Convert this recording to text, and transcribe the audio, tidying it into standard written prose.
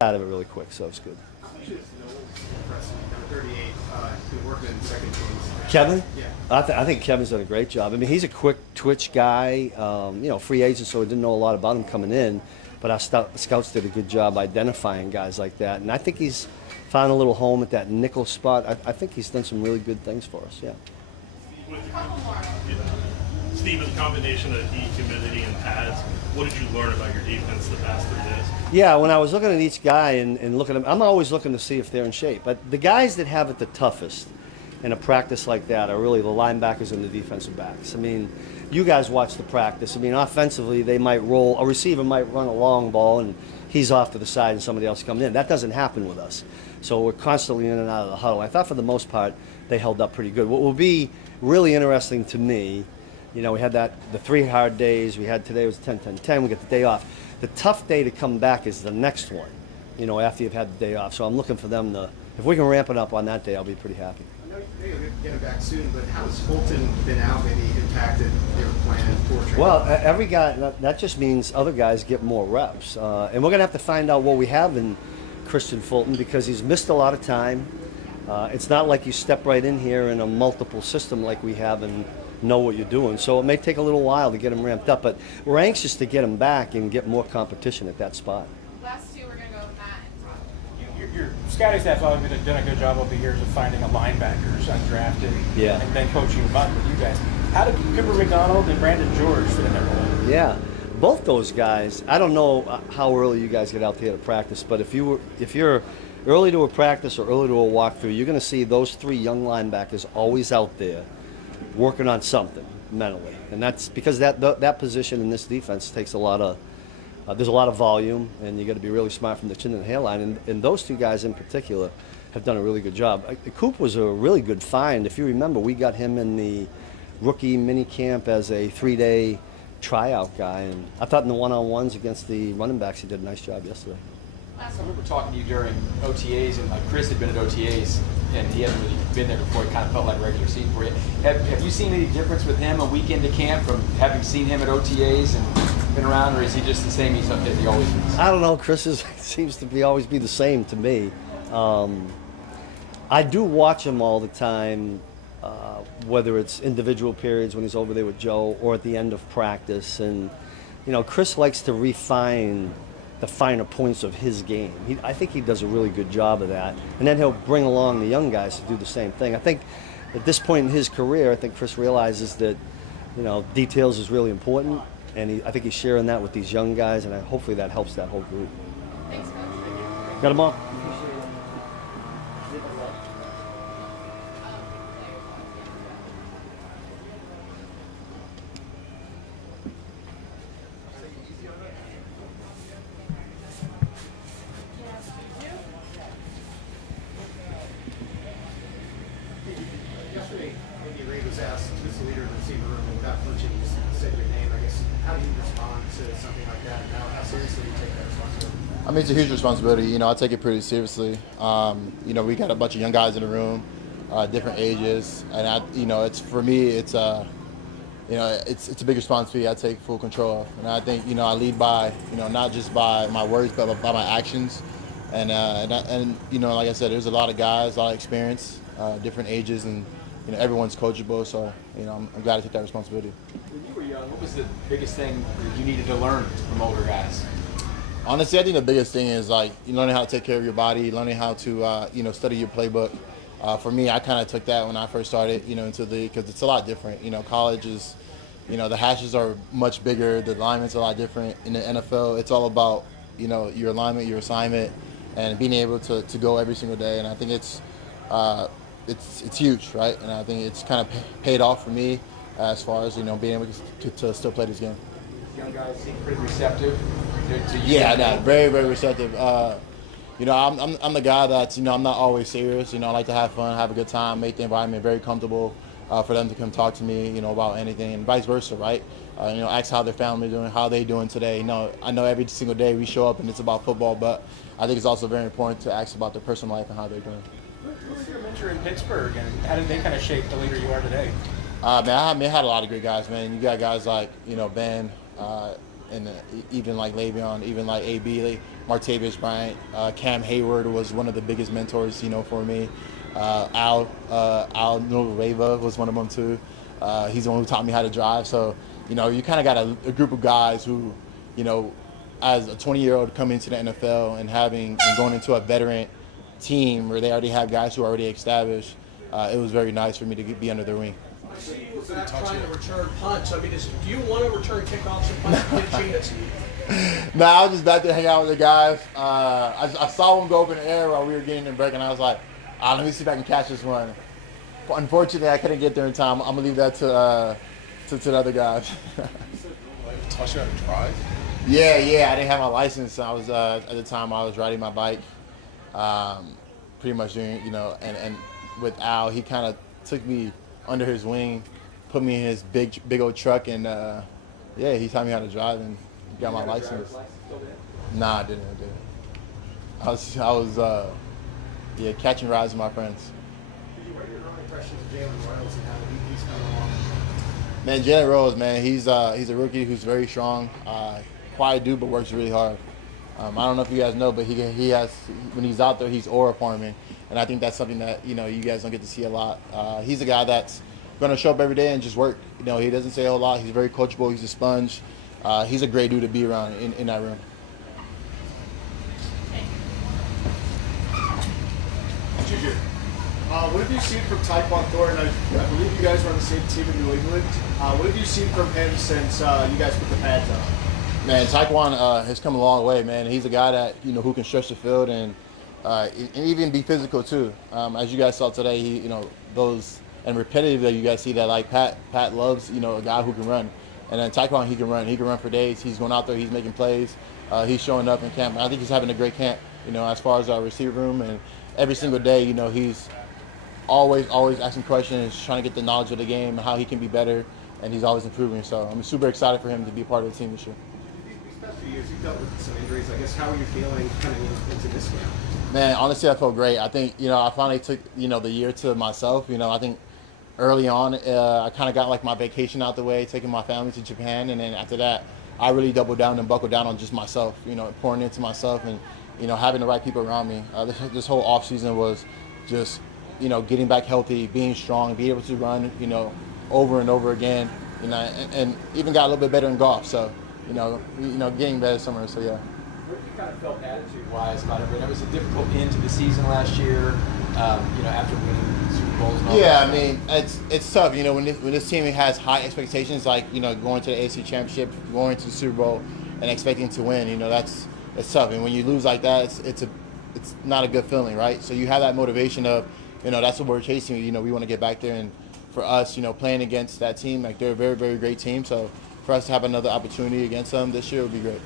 out of it really quick, so it's good. Number 38, been working in second teams. Kevin? Yeah. I think Kevin's done a great job. I mean, he's a quick twitch guy, free agent, so we didn't know a lot about him coming in, but our scouts did a good job identifying guys like that. And I think he's found a little home at that nickel spot. I think he's done some really good things for us, yeah. Steve, with the combination of heat, humidity, and pads, what did you learn about your defense the past 3 days? Yeah, when I was looking at each guy and looking at them, I'm always looking to see if they're in shape. But the guys that have it the toughest in a practice like that are really the linebackers and the defensive backs. I mean, you guys watch the practice. I mean, offensively, they might roll. A receiver might run a long ball, and he's off to the side and somebody else coming in. That doesn't happen with us. So we're constantly in and out of the huddle. I thought for the most part they held up pretty good. What will be really interesting to me, we had the 3 hard days. Today was 10-10-10. We get the day off. The tough day to come back is the next one, after you've had the day off. So I'm looking for them to, if we can ramp it up on that day, I'll be pretty happy. I know you'll get him back soon, but how has Fulton been out maybe impacted their plan for training? Well, every guy, that just means other guys get more reps. And we're going to have to find out what we have in Christian Fulton because he's missed a lot of time. It's not like you step right in here in a multiple system like we have and know what you're doing. So it may take a little while to get him ramped up, but we're anxious to get him back and get more competition at that spot. Last 2, we're going to go with Matt and Rob. Your scouting staff has done a good job over the years of finding a linebackers undrafted and then coaching them up with you guys. How did Cooper McDonald and Brandon George fit in their role? Yeah, both those guys. I don't know how early you guys get out there to practice, but if you're early to a practice or early to a walkthrough, you're going to see those 3 young linebackers always out there working on something mentally, and that's because that position in this defense takes a lot of there's a lot of volume, and you got to be really smart from the chin and the hairline. And those 2 guys in particular have done a really good job. Coop was a really good find. If you remember, we got him in the rookie mini camp as a 3-day tryout guy, and I thought in the one-on-ones against the running backs, he did a nice job yesterday. I remember talking to you during OTAs, and Chris had been at OTAs, and he hadn't really been there before. It kind of felt like a regular season for you. Have you seen any difference with him a week into camp from having seen him at OTAs and been around, or is he just the same as he always is? I don't know. Chris seems to always be the same to me. I do watch him all the time, whether it's individual periods when he's over there with Joe or at the end of practice. And, Chris likes to refine the finer points of his game. I think he does a really good job of that. And then he'll bring along the young guys to do the same thing. I think at this point in his career, I think Chris realizes that, details is really important. And I think he's sharing that with these young guys, and hopefully that helps that whole group. Thanks, Coach. Got them all? Yesterday, Andy Reid was asked who's the leader of the receiver room, and without flinching, you said your name. I guess, how do you respond to something like that, and how seriously you take that responsibility? I mean, it's a huge responsibility. I take it pretty seriously. We got a bunch of young guys in the room, different ages, and it's for me, it's a big responsibility I take full control of. And I think, I lead by, not just by my words, but by my actions. And like I said, there's a lot of guys, a lot of experience, different ages, and everyone's coachable. So, I'm glad to take that responsibility. When you were young, what was the biggest thing that you needed to learn from older guys? Honestly, I think the biggest thing is learning how to take care of your body, learning how to study your playbook. For me, I kind of took that when I first started, into the because it's a lot different. College is, the hashes are much bigger, the alignment's a lot different. In the NFL, it's all about your alignment, your assignment, and being able to go every single day. And I think it's huge, right? And I think it's kind of paid off for me as far as being able to still play this game. Young guys seem pretty receptive to you. Yeah, no, very, very receptive. I'm the guy that's, I'm not always serious. I like to have fun, have a good time, make the environment very comfortable for them to come talk to me, about anything, and vice versa, right? Ask how their family doing, how they doing today. I know every single day we show up and it's about football, but I think it's also very important to ask about their personal life and how they're doing. Who was your mentor in Pittsburgh, and how did they kind of shape the leader you are today? I had a lot of great guys, man. You got guys like, Ben, and even like Le'Veon, even like AB, like Martavis Bryant, Cam Hayward was one of the biggest mentors, for me. Al Nueva was one of them too. He's the one who taught me how to drive. So, you kind of got a group of guys who, as a 20-year-old coming into the NFL and going into a veteran team where they already have guys who are already established, it was very nice for me to be under their wing. Back trying to return punts. I mean, do you want to return kickoffs and punts? Get a chance? Nah, I was just back there hanging out with the guys. I saw one go up in the air while we were getting in break, and I was like, let me see if I can catch this one. Unfortunately, I couldn't get there in time. I'm gonna leave that to the other guys. Taught you how to drive? Yeah, I didn't have my license. I was at the time I was riding my bike, pretty much doing, and with Al, he kind of took me under his wing, put me in his big old truck, and he taught me how to drive and got my license. Nah, I didn't. I was catching rides with my friends. What are your early impressions of Jalen Royals and how he's coming along? Man, Jalen Rose, man, he's a rookie who's very strong, quiet dude, but works really hard. I don't know if you guys know, but he has, when he's out there, he's aura farming, and I think that's something that you guys don't get to see a lot. He's a guy that's going to show up every day and just work. He doesn't say a whole lot. He's very coachable. He's a sponge. He's a great dude to be around in that room. JuJu, what have you seen from Tyquan Thornton? I believe you guys were on the same team in New England. What have you seen from him since you guys put the pads on? Man, Tyquan has come a long way, man. He's a guy that who can stretch the field and even be physical too. As you guys saw today, he those and repetitive that you guys see that like Pat loves a guy who can run, and then Tyquan he can run for days. He's going out there, he's making plays, he's showing up in camp. I think he's having a great camp. As far as our receiver room, and every single day he's always asking questions, trying to get the knowledge of the game and how he can be better, and he's always improving. So I'm super excited for him to be a part of the team this year. These past few years, you've dealt with some injuries. I guess how are you feeling coming into this game? Man, honestly, I felt great. I think I finally took the year to myself. I think early on I kind of got like my vacation out the way, taking my family to Japan, and then after that I really doubled down and buckled down on just myself. Pouring into myself and having the right people around me. This whole offseason was just getting back healthy, being strong, being able to run over and over again. And even got a little bit better in golf. So getting better summer. So yeah. What have you kind of felt attitude-wise about it? It was a difficult end to the season last year, after winning Super Bowls and all Yeah, that. I mean, it's tough. When this team has high expectations, like going to the AFC Championship, going to the Super Bowl, and expecting to win, it's tough. And when you lose like that, it's not a good feeling, right? So you have that motivation of, that's what we're chasing. We want to get back there, and for us, playing against that team, like they're a very, very great team. So for us to have another opportunity against them this year would be great.